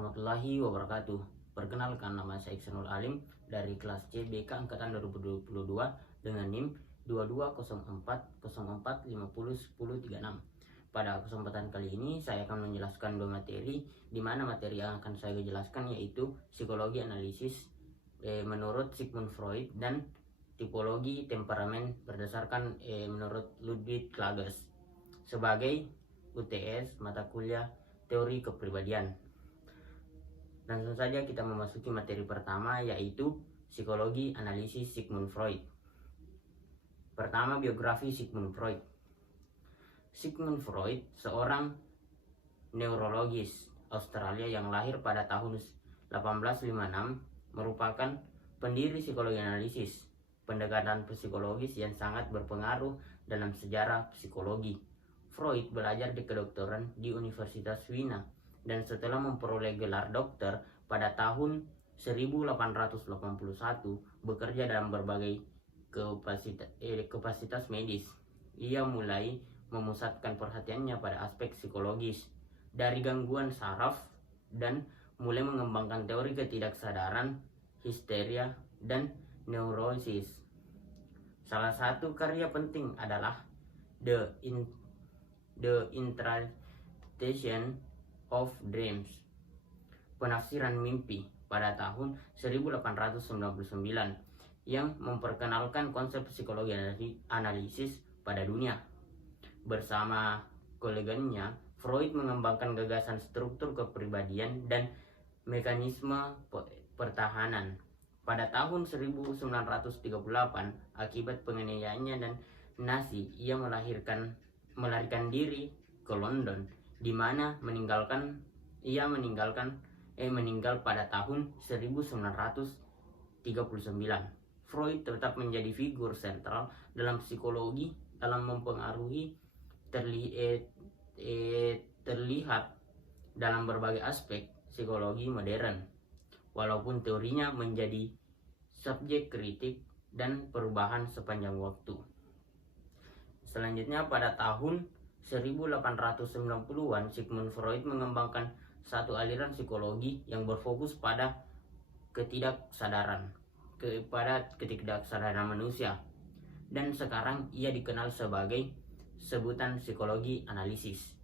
warahmatullahi wabarakatuh. Perkenalkan, nama saya Iksanul Alim dari kelas C BK angkatan 2022 dengan NIM 220404501036. Pada kesempatan kali ini saya akan menjelaskan dua materi, di mana materi yang akan saya jelaskan yaitu psikologi analisis menurut Sigmund Freud dan tipologi temperamen berdasarkan menurut Ludwig Klages sebagai UTS mata kuliah teori kepribadian. Langsung saja kita memasuki materi pertama, yaitu psikologi analisis Sigmund Freud. Pertama, biografi Sigmund Freud. Sigmund Freud seorang neurologis Australia yang lahir pada tahun 1856, merupakan pendiri psikologi analisis, pendekatan psikologis yang sangat berpengaruh dalam sejarah psikologi. Freud belajar di kedokteran di Universitas Wina dan setelah memperoleh gelar dokter pada tahun 1881 bekerja dalam berbagai kapasitas medis. Ia mulai memusatkan perhatiannya pada aspek psikologis dari gangguan saraf dan mulai mengembangkan teori ketidaksadaran, histeria, dan neurosis. Salah satu karya penting adalah The Interpretation of Dreams, penafsiran mimpi, pada tahun 1899 yang memperkenalkan konsep psikologi analisis pada dunia. Bersama koleganya, Freud mengembangkan gagasan struktur kepribadian dan mekanisme pertahanan. Pada tahun 1938, akibat penganiayaannya dan Nazi, ia melarikan diri ke London, di mana meninggal pada tahun 1939. Freud tetap menjadi figur sentral dalam psikologi dalam mempengaruhi terlihat dalam berbagai aspek psikologi modern, walaupun teorinya menjadi subjek kritik dan perubahan sepanjang waktu. Selanjutnya, pada tahun 1890-an, Sigmund Freud mengembangkan satu aliran psikologi yang berfokus pada ketidaksadaran manusia, dan sekarang ia dikenal sebagai sebutan psikologi analisis.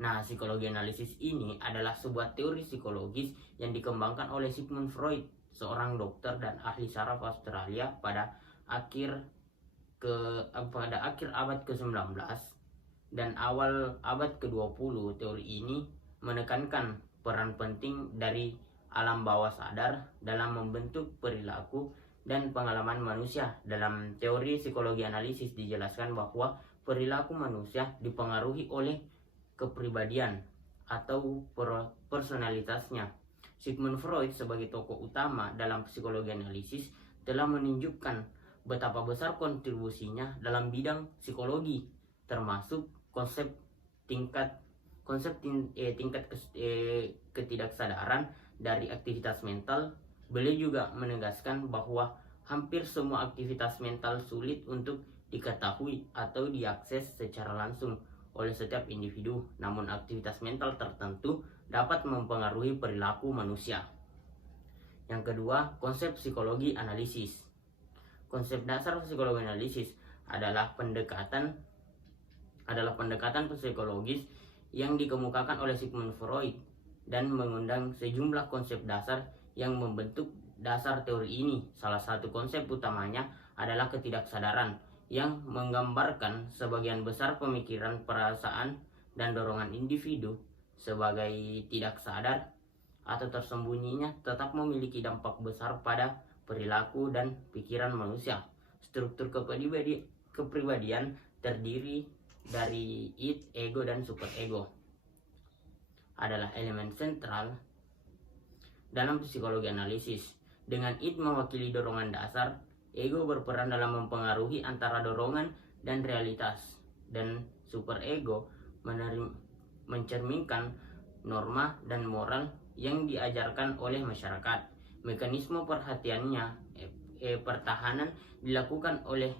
Nah, psikologi analisis ini adalah sebuah teori psikologis yang dikembangkan oleh Sigmund Freud, seorang dokter dan ahli saraf Australia pada akhir abad ke-19 dan awal abad ke-20. Teori ini menekankan peran penting dari alam bawah sadar dalam membentuk perilaku dan pengalaman manusia. Dalam teori psikologi analisis dijelaskan bahwa perilaku manusia dipengaruhi oleh kepribadian atau personalitasnya. Sigmund Freud sebagai tokoh utama dalam psikologi analisis telah menunjukkan betapa besar kontribusinya dalam bidang psikologi, termasuk konsep tingkat ketidaksadaran dari aktivitas mental. Beliau juga menegaskan bahwa hampir semua aktivitas mental sulit untuk diketahui atau diakses secara langsung oleh setiap individu, namun aktivitas mental tertentu dapat mempengaruhi perilaku manusia. Yang kedua, konsep psikologi analisis. Konsep dasar psikologi analisis adalah pendekatan psikologis yang dikemukakan oleh Sigmund Freud dan mengundang sejumlah konsep dasar yang membentuk dasar teori ini. Salah satu konsep utamanya adalah ketidaksadaran, yang menggambarkan sebagian besar pemikiran, perasaan, dan dorongan individu sebagai tidak sadar atau tersembunyinya tetap memiliki dampak besar pada perilaku dan pikiran manusia. Struktur kepribadian terdiri dari id, ego, dan superego adalah elemen sentral dalam psikologi analisis. Dengan id mewakili dorongan dasar, ego berperan dalam mempengaruhi antara dorongan dan realitas, dan superego mencerminkan norma dan moral yang diajarkan oleh masyarakat. Mekanisme pertahanan dilakukan oleh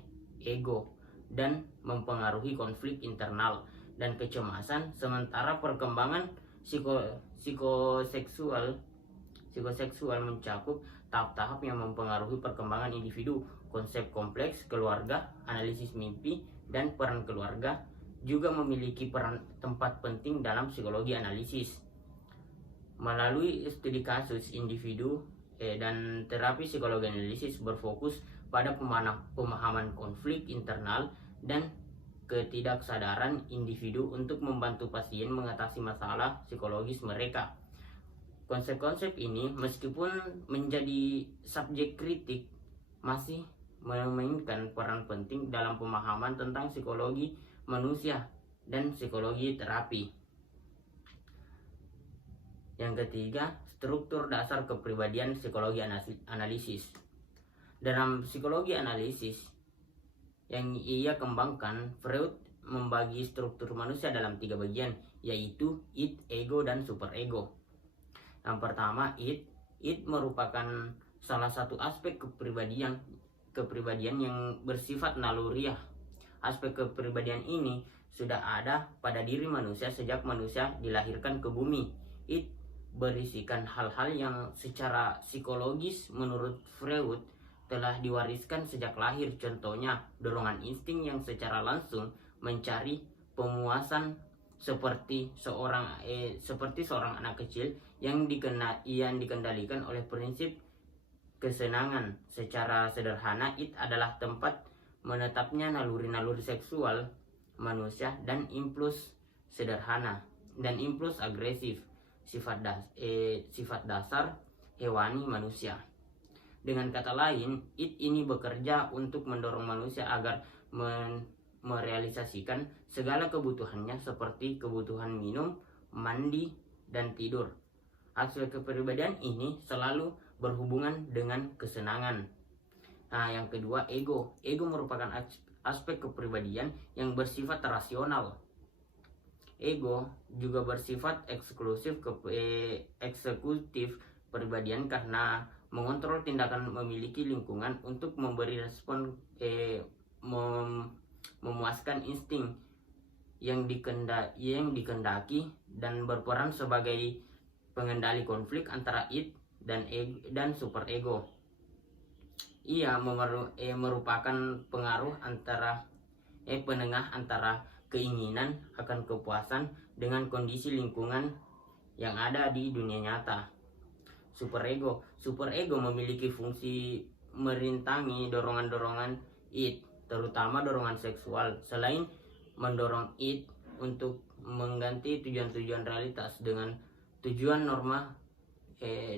ego dan mempengaruhi konflik internal dan kecemasan, sementara perkembangan Psikoseksual mencakup tahap-tahap yang mempengaruhi perkembangan individu. Konsep kompleks keluarga, analisis mimpi, dan peran keluarga juga memiliki peran tempat penting dalam psikologi analisis. Melalui studi kasus individu dan terapi psikologi analisis berfokus pada pemahaman konflik internal dan ketidaksadaran individu untuk membantu pasien mengatasi masalah psikologis mereka. Konsep-konsep ini meskipun menjadi subjek kritik masih memainkan peran penting dalam pemahaman tentang psikologi manusia dan psikologi terapi. Yang ketiga, struktur dasar kepribadian psikologi analisis. Dalam psikologi analisis yang ia kembangkan, Freud membagi struktur manusia dalam 3 bagian, yaitu id, ego, dan superego. Yang pertama, id. Id merupakan salah satu aspek kepribadian yang bersifat naluriah. Aspek kepribadian ini sudah ada pada diri manusia sejak manusia dilahirkan ke bumi. Id berisikan hal-hal yang secara psikologis menurut Freud telah diwariskan sejak lahir. Contohnya, dorongan insting yang secara langsung mencari pemuasan seperti seorang anak kecil yang dikendalikan oleh prinsip kesenangan. Secara sederhana, id adalah tempat menetapnya naluri-naluri seksual manusia dan impuls sederhana dan impuls agresif, sifat dasar hewani manusia. Dengan kata lain, id ini bekerja untuk mendorong manusia agar merealisasikan segala kebutuhannya seperti kebutuhan minum, mandi, dan tidur. Aspek kepribadian ini selalu berhubungan dengan kesenangan. Nah, yang kedua, ego. Ego merupakan aspek kepribadian yang bersifat rasional. Ego juga bersifat eksekutif pribadian karena mengontrol tindakan, memiliki lingkungan untuk memberi respon, memuaskan insting yang dikendaki dan berperan sebagai pengendali konflik antara id dan superego. Ia merupakan pengaruh penengah antara keinginan akan kepuasan dengan kondisi lingkungan yang ada di dunia nyata. Superego memiliki fungsi merintangi dorongan-dorongan id, terutama dorongan seksual. Selain mendorong id untuk mengganti tujuan-tujuan realitas dengan tujuan norma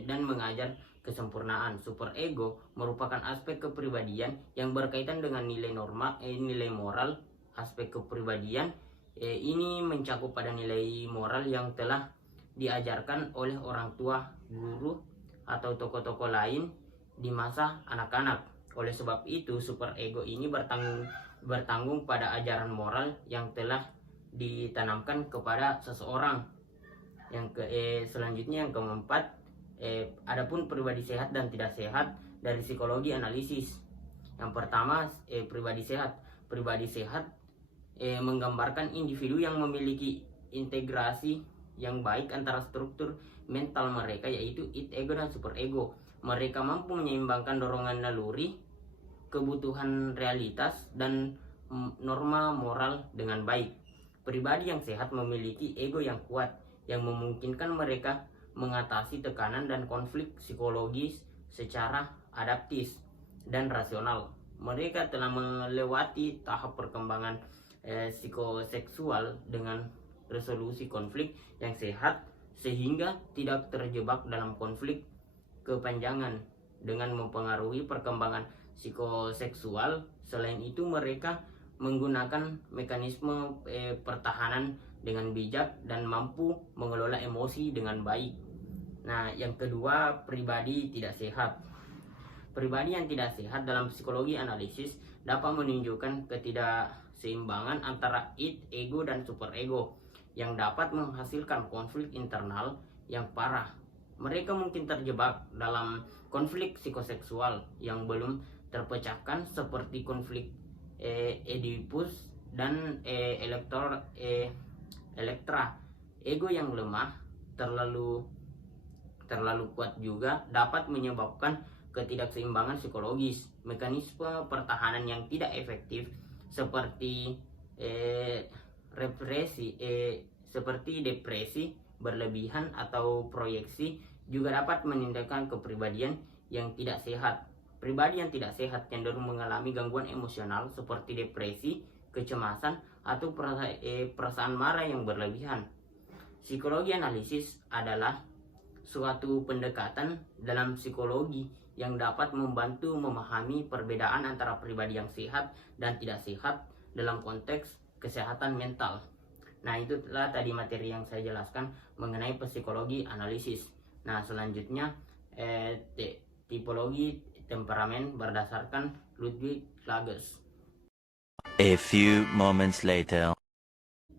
dan mengajar kesempurnaan. Superego merupakan aspek kepribadian yang berkaitan dengan nilai moral. Aspek kepribadian ini mencakup pada nilai moral yang telah diajarkan oleh orang tua, guru, atau tokoh-tokoh lain di masa anak-anak. Oleh sebab itu, superego ini bertanggung pada ajaran moral yang telah ditanamkan kepada seseorang. Selanjutnya yang keempat, adapun pribadi sehat dan tidak sehat dari psikologi analisis. Yang pertama, pribadi sehat. Pribadi sehat menggambarkan individu yang memiliki integrasi yang baik antara struktur mental mereka, yaitu id, ego, dan superego. Mereka mampu menyeimbangkan dorongan naluri, kebutuhan realitas, dan norma moral dengan baik. Pribadi yang sehat memiliki ego yang kuat yang memungkinkan mereka mengatasi tekanan dan konflik psikologis secara adaptif dan rasional. Mereka telah melewati tahap perkembangan psikoseksual dengan resolusi konflik yang sehat sehingga tidak terjebak dalam konflik kepanjangan dengan mempengaruhi perkembangan psikoseksual. Selain itu, mereka menggunakan mekanisme pertahanan dengan bijak dan mampu mengelola emosi dengan baik. Nah, yang kedua, pribadi tidak sehat. Pribadi yang tidak sehat dalam psikologi analisis dapat menunjukkan ketidakseimbangan antara id, ego, dan superego yang dapat menghasilkan konflik internal yang parah. Mereka mungkin terjebak dalam konflik psikoseksual yang belum terpecahkan seperti konflik Oedipus dan Elektra. Ego yang lemah terlalu kuat juga dapat menyebabkan ketidakseimbangan psikologis. Mekanisme pertahanan yang tidak efektif seperti depresi berlebihan atau proyeksi juga dapat meningkatkan kepribadian yang tidak sehat. Pribadi yang tidak sehat cenderung mengalami gangguan emosional seperti depresi, kecemasan, atau perasaan marah yang berlebihan. Psikologi analisis adalah suatu pendekatan dalam psikologi yang dapat membantu memahami perbedaan antara pribadi yang sehat dan tidak sehat dalam konteks kesehatan mental. Nah, itulah tadi materi yang saya jelaskan mengenai psikologi analisis. Nah, selanjutnya tipologi temperamen berdasarkan Ludwig Klages. A few moments later.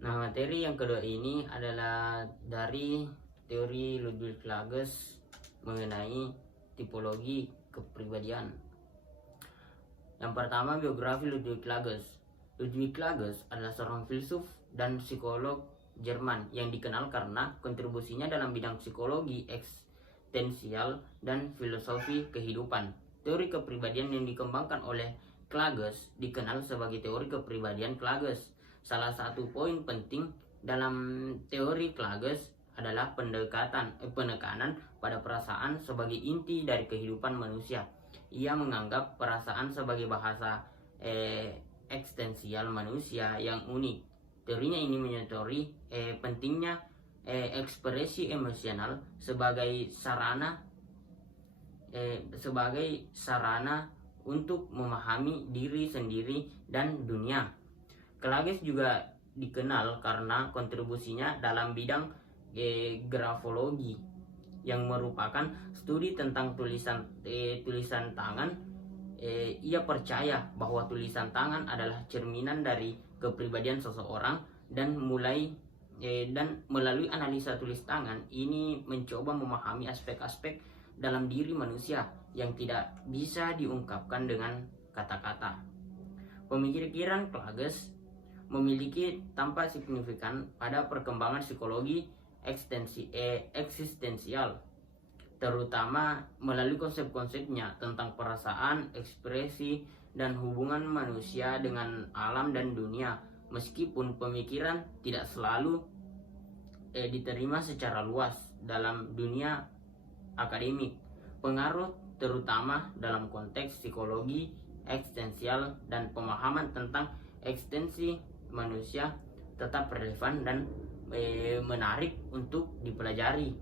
Nah, materi yang kedua ini adalah dari teori Ludwig Klages mengenai tipologi kepribadian. Yang pertama, biografi Ludwig Klages. Ludwig Klages adalah seorang filsuf dan psikolog Jerman yang dikenal karena kontribusinya dalam bidang psikologi eksistensial dan filosofi kehidupan. Teori kepribadian yang dikembangkan oleh Klages dikenal sebagai teori kepribadian Klages. Salah satu poin penting dalam teori Klages adalah penekanan pada perasaan sebagai inti dari kehidupan manusia. Ia menganggap perasaan sebagai bahasa eksistensial manusia yang unik. Teorinya ini menyotori pentingnya ekspresi emosional sebagai sarana untuk memahami diri sendiri dan dunia. Klages juga dikenal karena kontribusinya dalam bidang grafologi yang merupakan studi tentang tulisan tangan. Ia percaya bahwa tulisan tangan adalah cerminan dari kepribadian seseorang dan melalui analisa tulis tangan ini mencoba memahami aspek-aspek dalam diri manusia yang tidak bisa diungkapkan dengan kata-kata. Pemikiran Klages memiliki dampak signifikan pada perkembangan psikologi eksistensial, terutama melalui konsep-konsepnya tentang perasaan, ekspresi, dan hubungan manusia dengan alam dan dunia. Meskipun pemikiran tidak selalu diterima secara luas dalam dunia akademik, pengaruh terutama dalam konteks psikologi eksistensial dan pemahaman tentang eksistensi manusia tetap relevan dan menarik untuk dipelajari.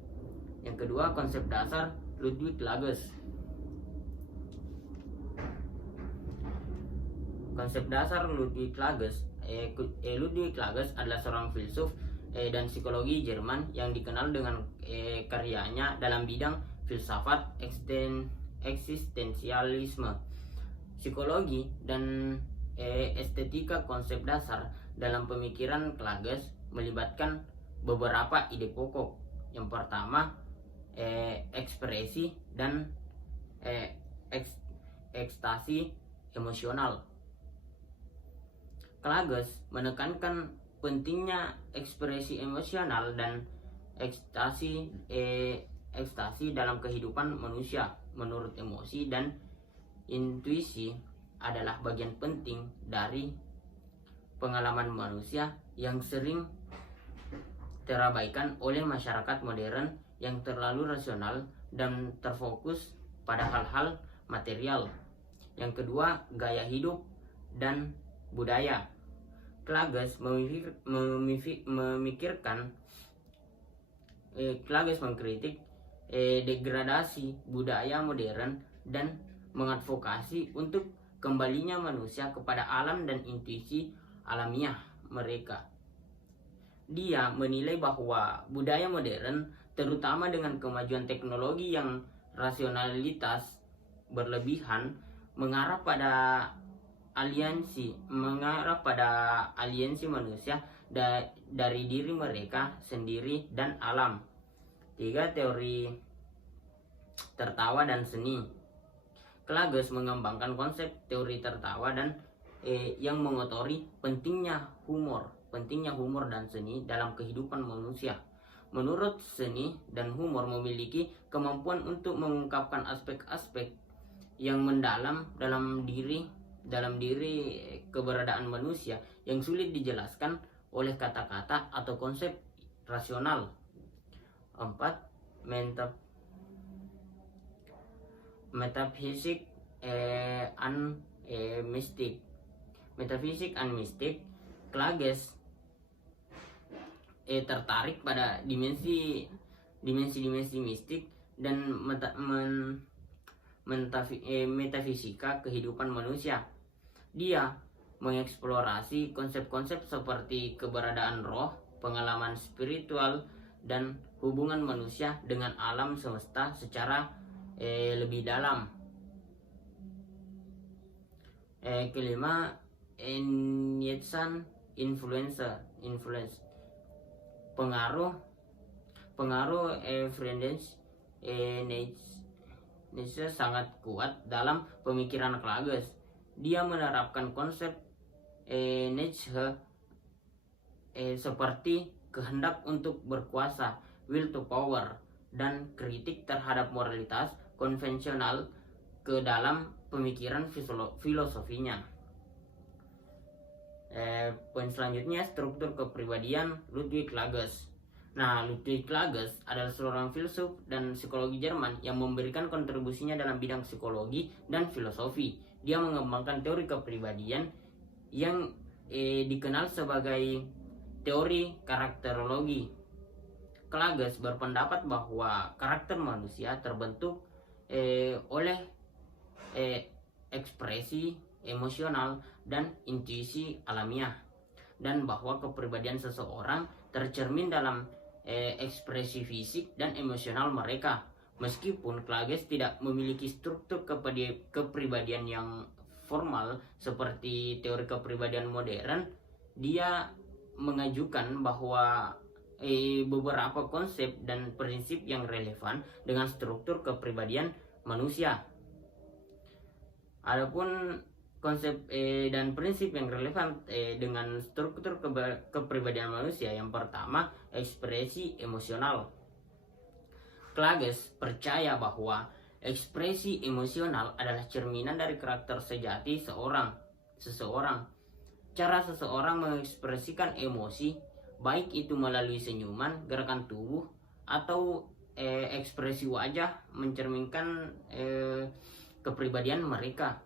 Yang kedua, konsep dasar Ludwig Klages. Konsep dasar Ludwig Klages. Ludwig Klages adalah seorang filsuf dan psikologi Jerman yang dikenal dengan karyanya dalam bidang filsafat eksistensialisme, psikologi, dan estetika. Konsep dasar dalam pemikiran Klages melibatkan beberapa ide pokok. Yang pertama, ekspresi dan ekstasi emosional. Klages menekankan pentingnya ekspresi emosional dan ekstasi dalam kehidupan manusia. Menurut emosi dan intuisi adalah bagian penting dari pengalaman manusia yang sering terabaikan oleh masyarakat modern yang terlalu rasional dan terfokus pada hal-hal material. Yang kedua, gaya hidup dan budaya. Klages mengkritik degradasi budaya modern dan mengadvokasi untuk kembalinya manusia kepada alam dan intuisi alamiah mereka. Dia menilai bahwa budaya modern, terutama dengan kemajuan teknologi yang rasionalitas berlebihan, mengarah pada aliensi manusia dari diri mereka sendiri dan alam. 3. Teori tertawa dan seni. Klages mengembangkan konsep teori tertawa dan yang mengotori pentingnya humor dan seni dalam kehidupan manusia. Menurut seni dan humor memiliki kemampuan untuk mengungkapkan aspek-aspek yang mendalam dalam diri keberadaan manusia yang sulit dijelaskan oleh kata-kata atau konsep rasional. 4. Metafisik and mystic. Metafisik and mystic. Klages tertarik pada dimensi mistik dan metafisika kehidupan manusia. Dia mengeksplorasi konsep-konsep seperti keberadaan roh, pengalaman spiritual, dan hubungan manusia dengan alam semesta secara lebih dalam. Kelima, Nietzschean influence. Pengaruh Friedrich Nietzsche sangat kuat dalam pemikiran Klages. Dia menerapkan konsep Nietzsche seperti kehendak untuk berkuasa, will to power, dan kritik terhadap moralitas konvensional ke dalam pemikiran filosofinya. Poin selanjutnya, struktur kepribadian Ludwig Klages. Nah, Ludwig Klages adalah seorang filsuf dan psikologi Jerman yang memberikan kontribusinya dalam bidang psikologi dan filosofi. Dia mengembangkan teori kepribadian yang dikenal sebagai teori karakterologi. Klages berpendapat bahwa karakter manusia terbentuk oleh ekspresi emosional dan intuisi alamiah, dan bahwa kepribadian seseorang tercermin dalam ekspresi fisik dan emosional mereka. Meskipun Klages tidak memiliki struktur kepribadian yang formal seperti teori kepribadian modern, dia mengajukan bahwa beberapa konsep dan prinsip yang relevan dengan struktur kepribadian manusia. Adapun konsep dan prinsip yang relevan dengan struktur kepribadian manusia, yang pertama, ekspresi emosional. Klages percaya bahwa ekspresi emosional adalah cerminan dari karakter sejati seseorang. Cara seseorang mengekspresikan emosi, baik itu melalui senyuman, gerakan tubuh, atau ekspresi wajah, mencerminkan kepribadian mereka.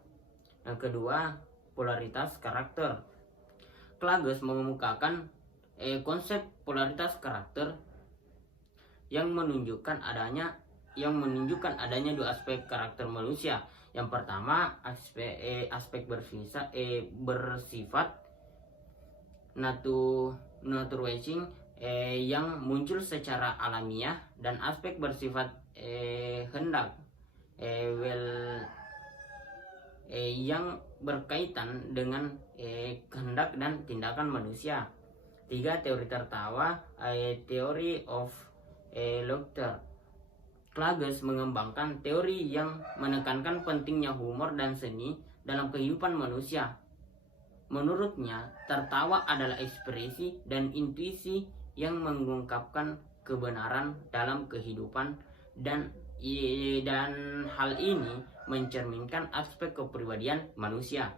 Yang kedua, polaritas karakter. Klages mengemukakan konsep polaritas karakter yang menunjukkan adanya dua aspek karakter manusia. Yang pertama, aspek bersifat naturalising yang muncul secara alamiah, dan aspek bersifat hendak yang berkaitan dengan kehendak dan tindakan manusia. 3. Teori tertawa, theory of laughter. Klages mengembangkan teori yang menekankan pentingnya humor dan seni dalam kehidupan manusia. Menurutnya, tertawa adalah ekspresi dan intuisi yang mengungkapkan kebenaran dalam kehidupan, dan hal ini mencerminkan aspek kepribadian manusia.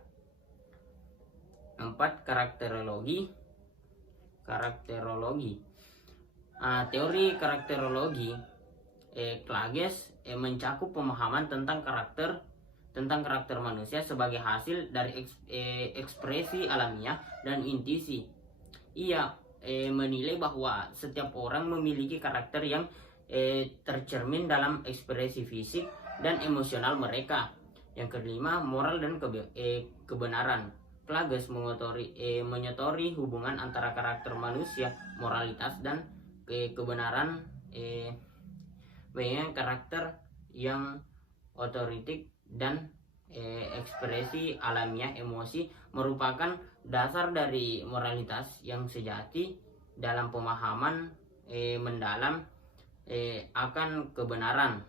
4. Karakterologi. Teori karakterologi Klages mencakup pemahaman tentang karakter manusia sebagai hasil dari ekspresi alamiah dan intuisi. Ia menilai bahwa setiap orang memiliki karakter yang tercermin dalam ekspresi fisik dan emosional mereka. Yang kelima, moral dan kebenaran. Klages menyotori hubungan antara karakter manusia, moralitas, dan kebenaran. Karakter yang otoritik dan ekspresi alamiah emosi merupakan dasar dari moralitas yang sejati dalam pemahaman mendalam akan kebenaran.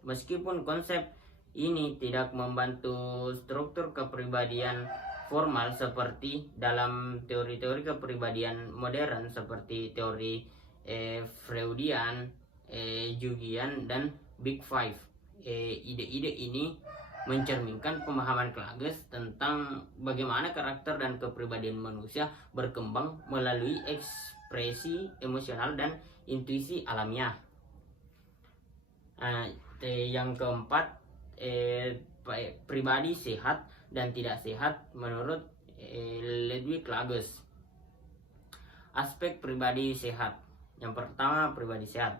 Meskipun konsep ini tidak membantu struktur kepribadian formal seperti dalam teori-teori kepribadian modern seperti teori Freudian, Jungian, dan Big Five. Ide-ide ini mencerminkan pemahaman Klages tentang bagaimana karakter dan kepribadian manusia berkembang melalui ekspresi emosional dan intuisi alamiah. Yang keempat, pribadi sehat dan tidak sehat menurut Ludwig Klages. Aspek pribadi sehat. Yang pertama, pribadi sehat.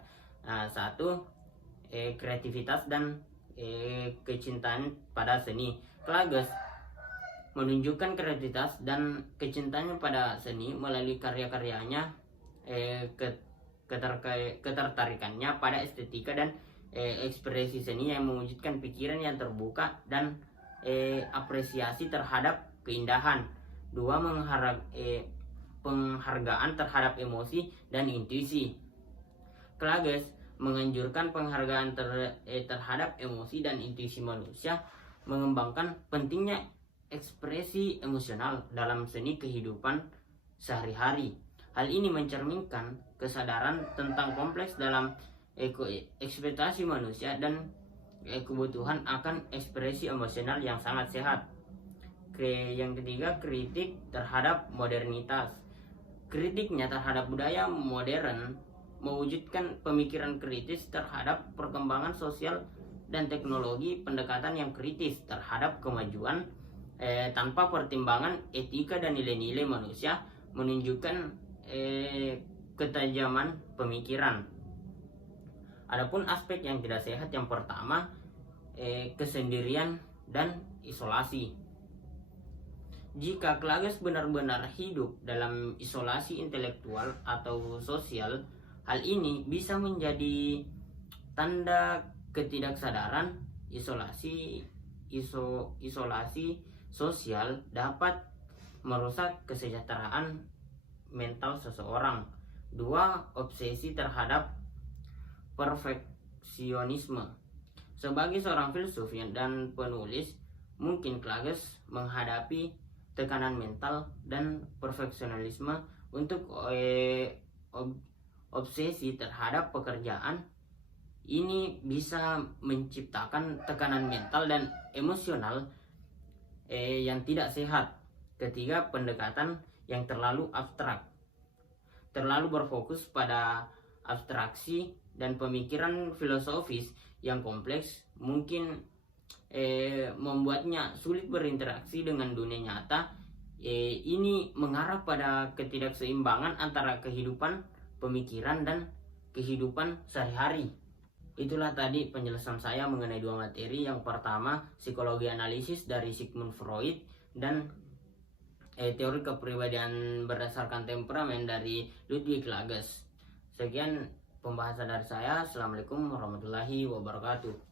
Satu, kreativitas dan kecintaan pada seni. Klages menunjukkan kreativitas dan kecintaannya pada seni melalui karya-karyanya, ketertarikannya pada estetika dan ekspresi seni yang mewujudkan pikiran yang terbuka dan apresiasi terhadap keindahan. Dua, penghargaan terhadap emosi dan intuisi. Klages menganjurkan penghargaan terhadap emosi dan intuisi manusia, mengembangkan pentingnya ekspresi emosional dalam seni kehidupan sehari-hari. Hal ini mencerminkan kesadaran tentang kompleks dalam ekspektasi manusia dan kebutuhan akan ekspresi emosional yang sangat sehat. Yang ketiga, kritik terhadap modernitas. Kritiknya terhadap budaya modern mewujudkan pemikiran kritis terhadap perkembangan sosial dan teknologi, pendekatan yang kritis terhadap kemajuan tanpa pertimbangan etika dan nilai-nilai manusia, menunjukkan ketajaman pemikiran. Adapun aspek yang tidak sehat, yang pertama, kesendirian dan isolasi. Jika Klages benar-benar hidup dalam isolasi intelektual atau sosial, hal ini bisa menjadi tanda ketidaksadaran. Isolasi sosial dapat merusak kesejahteraan mental seseorang. Dua, obsesi terhadap perfeksionisme. Sebagai seorang filsuf dan penulis, mungkin Klages menghadapi tekanan mental dan perfeksionisme untuk obsesi terhadap pekerjaan. Ini bisa menciptakan tekanan mental dan emosional yang tidak sehat. Ketiga, pendekatan yang terlalu abstrak. Terlalu berfokus pada abstraksi dan pemikiran filosofis yang kompleks mungkin membuatnya sulit berinteraksi dengan dunia nyata. Ini mengarah pada ketidakseimbangan antara kehidupan pemikiran dan kehidupan sehari-hari. Itulah tadi penjelasan saya mengenai dua materi. Yang pertama, psikologi analisis dari Sigmund Freud, dan teori kepribadian berdasarkan temperamen dari Ludwig Klages. Sekian pembahasan dari saya. Assalamualaikum warahmatullahi wabarakatuh.